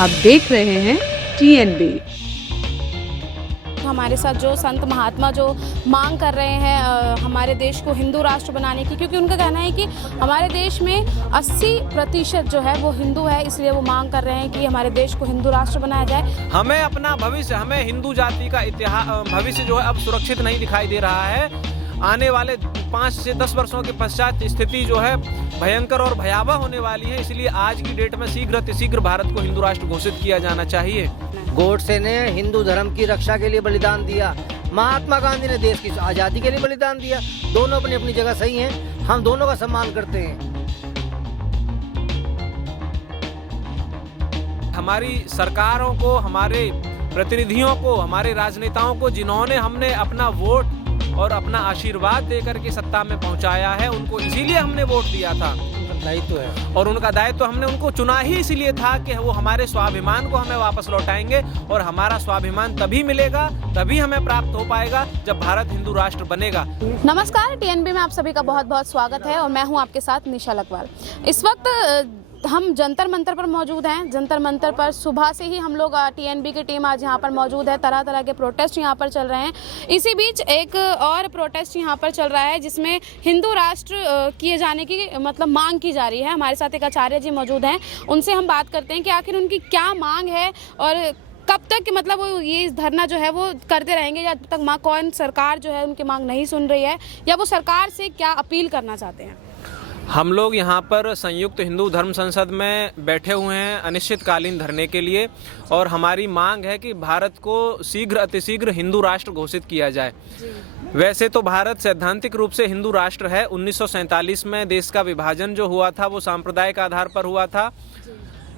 आप देख रहे हैं TNB। हमारे साथ जो संत महात्मा जो मांग कर रहे हैं हमारे देश को हिंदू राष्ट्र बनाने की, क्योंकि उनका कहना है कि हमारे देश में 80% जो है वो हिंदू है, इसलिए वो मांग कर रहे हैं कि हमारे देश को हिंदू राष्ट्र बनाया जाए। हमें अपना भविष्य, हमें हिंदू जाति का इतिहास भविष्य जो है अब सुरक्षित नहीं दिखाई दे रहा है। आने वाले 5 से 10 वर्षों के पश्चात स्थिति जो है भयंकर और भयावह होने वाली है। इसलिए आज की डेट में शीघ्र भारत को हिंदू राष्ट्र घोषित किया जाना चाहिए। गोडसे ने हिंदू धर्म की रक्षा के लिए बलिदान दिया, महात्मा गांधी ने देश की आज़ादी के लिए बलिदान दिया। दोनों अपनी अपनी जगह सही हैं, हम दोनों का सम्मान करते हैं। हमारी सरकारों को, हमारे प्रतिनिधियों को, हमारे राजनेताओं को, जिन्होंने हमने अपना वोट और अपना आशीर्वाद देकर के सत्ता में पहुंचाया है, उनको इसीलिए हमने वोट दिया था। दायित्व है और उनका दायित्व, हमने उनको चुना ही इसीलिए था कि वो हमारे स्वाभिमान को हमें वापस लौटाएंगे। और हमारा स्वाभिमान तभी मिलेगा, तभी हमें प्राप्त हो पाएगा जब भारत हिंदू राष्ट्र बनेगा। नमस्कार, TNB में आप सभी का बहुत बहुत स्वागत है और मैं हूं आपके साथ निशा लकवाल। इस वक्त हम जंतर मंतर पर मौजूद हैं। जंतर मंतर पर सुबह से ही हम लोग TNB की टीम आज यहाँ पर मौजूद है। तरह तरह के प्रोटेस्ट यहाँ पर चल रहे हैं। इसी बीच एक और प्रोटेस्ट यहाँ पर चल रहा है जिसमें हिंदू राष्ट्र किए जाने की मतलब मांग की जा रही है। हमारे साथ एक आचार्य जी मौजूद हैं, उनसे हम बात करते हैं कि आखिर उनकी क्या मांग है और कब तक मतलब वो ये धरना जो है वो करते रहेंगे, या तक कौन सरकार जो है उनकी मांग नहीं सुन रही है, या वो सरकार से क्या अपील करना चाहते हैं। हम लोग यहाँ पर संयुक्त हिंदू धर्म संसद में बैठे हुए हैं अनिश्चितकालीन धरने के लिए, और हमारी मांग है कि भारत को अतिशीघ्र हिंदू राष्ट्र घोषित किया जाए। वैसे तो भारत सैद्धांतिक रूप से हिंदू राष्ट्र है। 1947 में देश का विभाजन जो हुआ था वो सांप्रदायिक आधार पर हुआ था,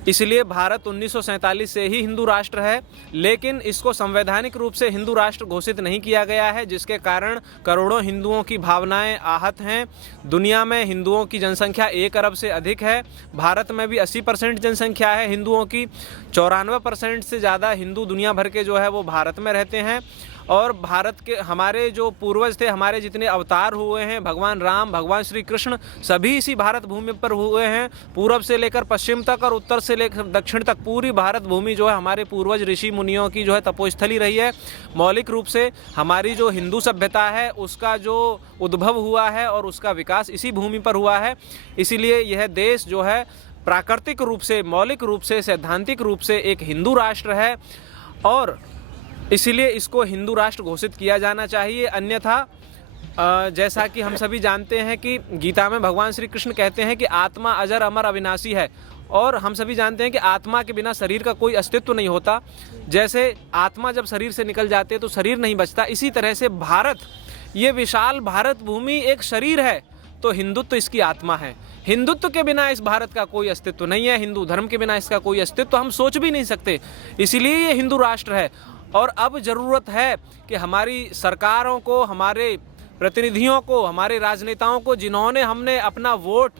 इसलिए भारत 1947 से ही हिंदू राष्ट्र है। लेकिन इसको संवैधानिक रूप से हिंदू राष्ट्र घोषित नहीं किया गया है, जिसके कारण करोड़ों हिंदुओं की भावनाएं आहत हैं। दुनिया में हिंदुओं की जनसंख्या 1 अरब से अधिक है। भारत में भी 80% जनसंख्या है हिंदुओं की। 94% से ज़्यादा हिंदू दुनिया भर के जो है वो भारत में रहते हैं। और भारत के हमारे जो पूर्वज थे, हमारे जितने अवतार हुए हैं, भगवान राम, भगवान श्री कृष्ण, सभी इसी भारत भूमि पर हुए हैं। पूरब से लेकर पश्चिम तक और उत्तर से लेकर दक्षिण तक पूरी भारत भूमि जो है हमारे पूर्वज ऋषि मुनियों की जो है तपोस्थली रही है। मौलिक रूप से हमारी जो हिंदू सभ्यता है उसका जो उद्भव हुआ है और उसका विकास इसी भूमि पर हुआ है। इसीलिए यह देश जो है प्राकृतिक रूप से, मौलिक रूप से, सैद्धांतिक रूप से एक हिंदू राष्ट्र है, और इसीलिए इसको हिंदू राष्ट्र घोषित किया जाना चाहिए। अन्यथा जैसा कि हम सभी जानते हैं कि गीता में भगवान श्री कृष्ण कहते हैं कि आत्मा अजर अमर अविनाशी है, और हम सभी जानते हैं कि आत्मा के बिना शरीर का कोई अस्तित्व नहीं होता। जैसे आत्मा जब शरीर से निकल जाती है तो शरीर नहीं बचता, इसी तरह से भारत, ये विशाल भारत भूमि एक शरीर है, तो हिंदुत्व इसकी आत्मा है। हिंदुत्व के बिना इस भारत का कोई अस्तित्व नहीं है। हिंदू धर्म के बिना इसका कोई अस्तित्व हम सोच भी नहीं सकते। इसीलिए ये हिंदू राष्ट्र है। और अब ज़रूरत है कि हमारी सरकारों को, हमारे प्रतिनिधियों को, हमारे राजनेताओं को, जिन्होंने हमने अपना वोट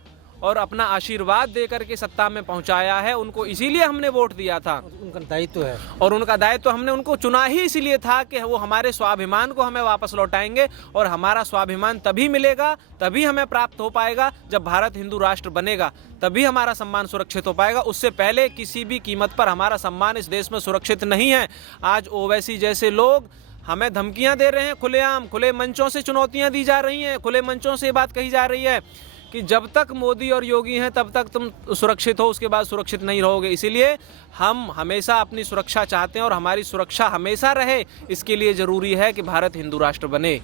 और अपना आशीर्वाद देकर के सत्ता में पहुंचाया है, उनको इसीलिए हमने वोट दिया था। उनका दायित्व है और उनका दायित्व, हमने उनको चुना ही इसीलिए था कि वो हमारे स्वाभिमान को हमें वापस लौटाएंगे। और हमारा स्वाभिमान तभी मिलेगा, तभी हमें प्राप्त हो पाएगा जब भारत हिंदू राष्ट्र बनेगा, तभी हमारा सम्मान सुरक्षित हो पाएगा। उससे पहले किसी भी कीमत पर हमारा सम्मान इस देश में सुरक्षित नहीं है। आज ओवैसी जैसे लोग हमें धमकियां दे रहे हैं, खुलेआम, खुले मंचों से चुनौतियां दी जा रही हैं, खुले मंचों से ये बात कही जा रही है कि जब तक मोदी और योगी हैं तब तक तुम सुरक्षित हो, उसके बाद सुरक्षित नहीं रहोगे। इसीलिए हम हमेशा अपनी सुरक्षा चाहते हैं और हमारी सुरक्षा हमेशा रहे, इसके लिए ज़रूरी है कि भारत हिंदू राष्ट्र बने।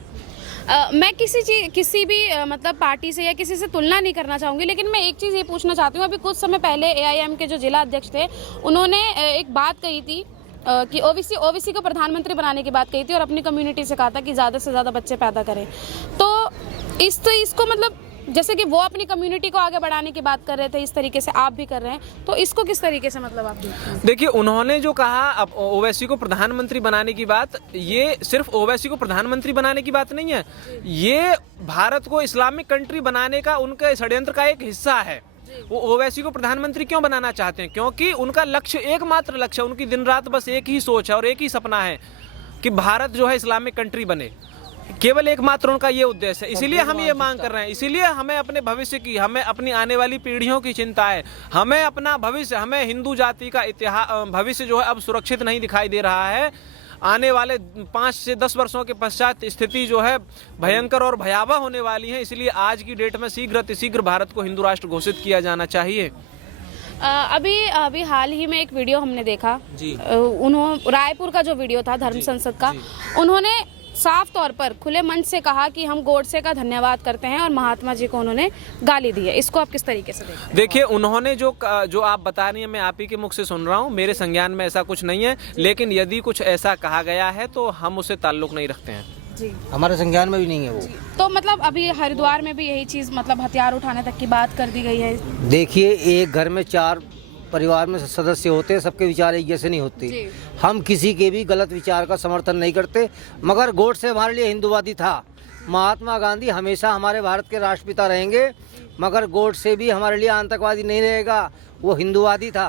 मैं किसी भी मतलब पार्टी से या किसी से तुलना नहीं करना चाहूँगी, लेकिन मैं एक चीज़ ये पूछना चाहती हूँ। अभी कुछ समय पहले AIM के जो जिला अध्यक्ष थे, उन्होंने एक बात कही थी कि ओबीसी को प्रधानमंत्री बनाने की बात कही थी और अपनी कम्युनिटी से कहा था कि ज़्यादा से ज़्यादा बच्चे पैदा करें। तो इसको मतलब जैसे कि वो अपनी कम्युनिटी को आगे बढ़ाने की बात कर रहे थे, इस तरीके से आप भी कर रहे हैं, तो इसको किस तरीके से मतलब आप देखते हैं? देखिए, उन्होंने जो कहा अब ओवैसी को प्रधानमंत्री बनाने की बात, ये सिर्फ ओवैसी को प्रधानमंत्री बनाने की बात नहीं है, ये भारत को इस्लामिक कंट्री बनाने का उनके षड्यंत्र का एक हिस्सा है। वो ओवैसी को प्रधानमंत्री क्यों बनाना चाहते हैं? क्योंकि उनका लक्ष्य, एकमात्र लक्ष्य, उनकी दिन रात बस एक ही सोच है और एक ही सपना है कि भारत जो है इस्लामिक कंट्री बने। केवल एकमात्र उनका ये उद्देश्य है। इसीलिए हम ये मांग कर रहे हैं, इसीलिए हमें अपने भविष्य की, हमें अपनी आने वाली पीढ़ियों की चिंता है, हमें अपना भविष्य, हमें हिंदू जाति का इतिहास भविष्य जो है अब सुरक्षित नहीं दिखाई दे रहा है। आने वाले 5 से 10 वर्षों के पश्चात स्थिति जो है भयंकर और भयावह होने वाली है। इसलिए आज की डेट में शीघ्र अतिशीघ्र भारत को हिंदू राष्ट्र घोषित किया जाना चाहिए। अभी हाल ही में एक वीडियो हमने देखा जी, उन्होंने रायपुर का जो वीडियो था धर्म संसद का, उन्होंने साफ तौर पर खुले मंच से कहा कि हम गोडसे का धन्यवाद करते हैं और महात्मा जी को उन्होंने गाली दी है। इसको आप किस तरीके से देखते हैं? देखिए, उन्होंने जो आप बता रही हैं मैं आप ही के मुख से सुन रहा हूँ, मेरे संज्ञान में ऐसा कुछ नहीं है, लेकिन यदि कुछ ऐसा कहा गया है तो हम उससे ताल्लुक नहीं रखते हैं जी। हमारे संज्ञान में भी नहीं है वो। तो मतलब अभी हरिद्वार में भी यही चीज़, मतलब हथियार उठाने तक की बात कर दी गई है। देखिए, एक घर में 4 परिवार में सदस्य होते हैं, सबके विचार एक जैसे नहीं होते। हम किसी के भी गलत विचार का समर्थन नहीं करते, मगर गोडसे हमारे लिए हिंदूवादी था। महात्मा गांधी हमेशा हमारे भारत के राष्ट्रपिता रहेंगे, मगर गोडसे भी हमारे लिए आतंकवादी नहीं रहेगा, वो हिंदूवादी था।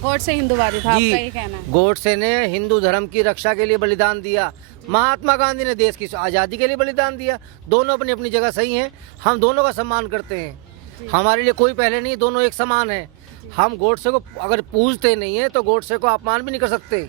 गोडसे हिंदूवादी था, आपका ये कहना है? गोडसे ने हिंदू धर्म की रक्षा के लिए बलिदान दिया, महात्मा गांधी ने देश की आज़ादी के लिए बलिदान दिया। दोनों अपनी अपनी जगह सही हैं, हम दोनों का सम्मान करते हैं। हमारे लिए कोई पहले नहीं, दोनों एक समान है। हम गोडसे को अगर पूजते नहीं है तो गोडसे को अपमान भी नहीं कर सकते।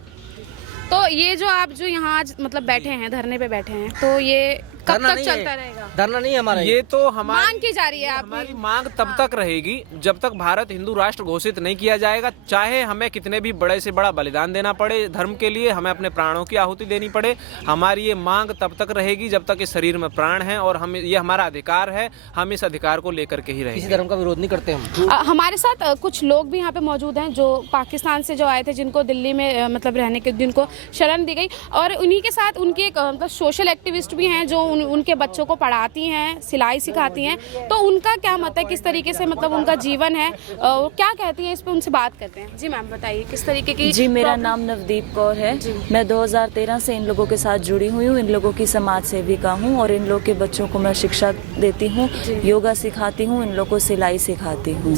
तो ये जो आप जो यहाँ आज मतलब बैठे हैं, धरने पे बैठे हैं, तो ये कब तक चलता रहेगा? धरना नहीं है हमारा, ये तो हमारी मांग की जा रही है आपकी। हमारी मांग तब तक रहेगी जब तक भारत हिंदू राष्ट्र घोषित नहीं किया जाएगा। चाहे हमें कितने भी बड़े से बड़ा बलिदान देना पड़े धर्म के लिए, हमें अपने प्राणों की आहुति देनी पड़े, हमारी ये मांग तब तक रहेगी जब तक इस शरीर में प्राण है और हम, ये हमारा अधिकार है, हम इस अधिकार को लेकर के ही रहेंगे। किसी धर्म का विरोध नहीं करते हम। हमारे साथ कुछ लोग भी यहाँ पे मौजूद हैं जो पाकिस्तान से जो आए थे, जिनको दिल्ली में मतलब रहने के, जिनको शरण दी गई, और उन्हीं के साथ उनके एक मतलब सोशल एक्टिविस्ट भी हैं जो उनके बच्चों को पढ़ाती हैं, सिलाई सिखाती हैं। तो उनका क्या मत है, किस तरीके से मतलब उनका जीवन है, क्या कहती हैं, इस पे उनसे बात करते हैं। जी मैम, बताइए किस तरीके की। जी, मेरा नाम नवदीप कौर है। मैं 2013 से इन लोगों के साथ जुड़ी हुई हूँ। इन लोगों की समाज सेविका हूँ और इन लोगों के बच्चों को मैं शिक्षा देती हूँ, योगा सिखाती हूँ, इन लोगों को सिलाई सिखाती हूँ।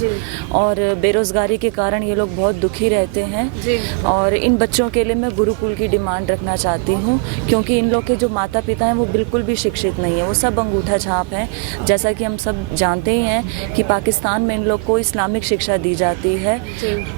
और बेरोजगारी के कारण ये लोग बहुत दुखी रहते हैं और इन बच्चों के लिए मैं गुरुकुल की डिमांड रखना चाहती हूँ, क्योंकि इन लोग के जो माता पिता हैं वो बिल्कुल भी शिक्षित नहीं है, वो सब अंगूठा छाप हैं। जैसा कि हम सब जानते ही हैं कि पाकिस्तान में इन लोग को इस्लामिक शिक्षा दी जाती है,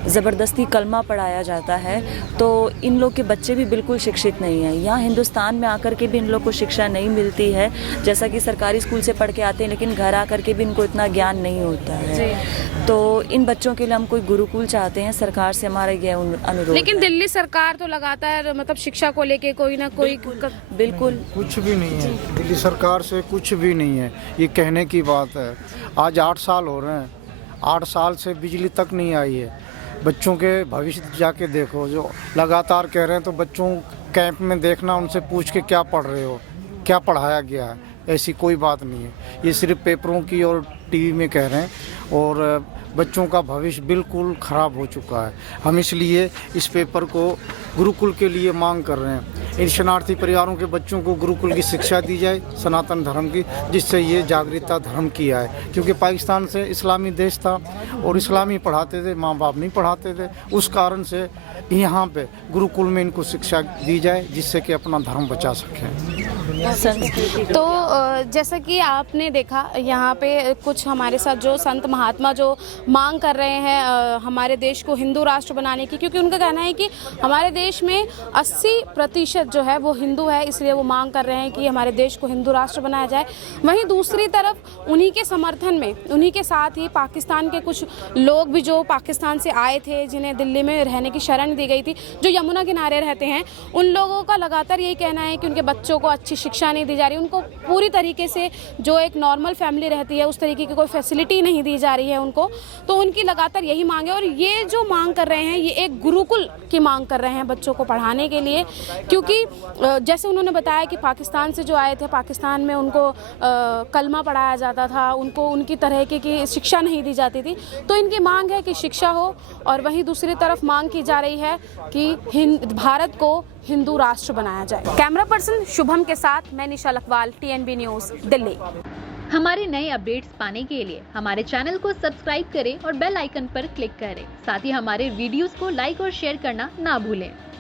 ज़बरदस्ती कलमा पढ़ाया जाता है, तो इन लोग के बच्चे भी बिल्कुल शिक्षित नहीं हैं। यहाँ हिंदुस्तान में आकर के भी इन लोग को शिक्षा नहीं मिलती है, जैसा कि सरकारी स्कूल से पढ़ के आते हैं, लेकिन घर आकर के भी इनको इतना ज्ञान नहीं होता है। तो इन बच्चों के लिए हम कोई गुरुकुल चाहते हैं, सरकार से हमारा यह अनुरोध। लेकिन दिल्ली सरकार तो लगातार मतलब शिक्षा को लेके कोई ना कोई बिल्कुल कुछ भी नहीं है, दिल्ली सरकार से कुछ भी नहीं है, ये कहने की बात है। आज 8 साल हो रहे हैं, 8 साल से बिजली तक नहीं आई है। बच्चों के भविष्य जाके देखो, जो लगातार कह रहे हैं, तो बच्चों कैंप में देखना, उनसे पूछ के क्या पढ़ रहे हो, क्या पढ़ाया गया है, ऐसी कोई बात नहीं है। ये सिर्फ पेपरों की और टीवी में कह रहे हैं और बच्चों का भविष्य बिल्कुल ख़राब हो चुका है। हम इसलिए इस पेपर को गुरुकुल के लिए मांग कर रहे हैं। इन शरणार्थी परिवारों के बच्चों को गुरुकुल की शिक्षा दी जाए, सनातन धर्म की, जिससे ये जागृतता धर्म की आए, क्योंकि पाकिस्तान से इस्लामी देश था और इस्लामी पढ़ाते थे, माँ बाप नहीं पढ़ाते थे। उस कारण से यहाँ पे गुरुकुल में इनको शिक्षा दी जाए, जिससे कि अपना धर्म बचा सकें। तो जैसा कि आपने देखा, यहाँ पे कुछ हमारे साथ जो संत महात्मा जो मांग कर रहे हैं हमारे देश को हिंदू राष्ट्र बनाने की, क्योंकि उनका कहना है कि हमारे देश में 80% जो है वो हिंदू है, इसलिए वो मांग कर रहे हैं कि हमारे देश को हिंदू राष्ट्र बनाया जाए। वहीं दूसरी तरफ उन्हीं के समर्थन में, उन्हीं के साथ ही पाकिस्तान के कुछ लोग भी जो पाकिस्तान से आए थे, जिन्हें दिल्ली में रहने की शरण दी गई थी, जो यमुना किनारे रहते हैं, उन लोगों का लगातार यही कहना है कि उनके बच्चों को अच्छी शिक्षा नहीं दी जा रही, उनको पूरी तरीके से जो एक नॉर्मल फैमिली रहती है उस तरीके की कोई फैसिलिटी नहीं दी जा रही है उनको। तो उनकी लगातार यही मांग है और ये जो मांग कर रहे हैं, ये एक गुरुकुल की मांग कर रहे हैं बच्चों को पढ़ाने के लिए, क्योंकि जैसे उन्होंने बताया कि पाकिस्तान से जो आए थे, पाकिस्तान में उनको कलमा पढ़ाया जाता था, उनको उनकी तरह की शिक्षा नहीं दी जाती थी। तो इनकी मांग है कि शिक्षा हो, और वहीं दूसरी तरफ मांग की जा रही है कि भारत को हिंदू राष्ट्र बनाया जाए। कैमरा पर्सन शुभम के साथ मैं निशा लखवाल, TNB न्यूज़, दिल्ली। हमारे नए अपडेट्स पाने के लिए हमारे चैनल को सब्सक्राइब करें और बेल आइकन पर क्लिक करें। साथ ही हमारे वीडियोस को लाइक और शेयर करना ना भूलें।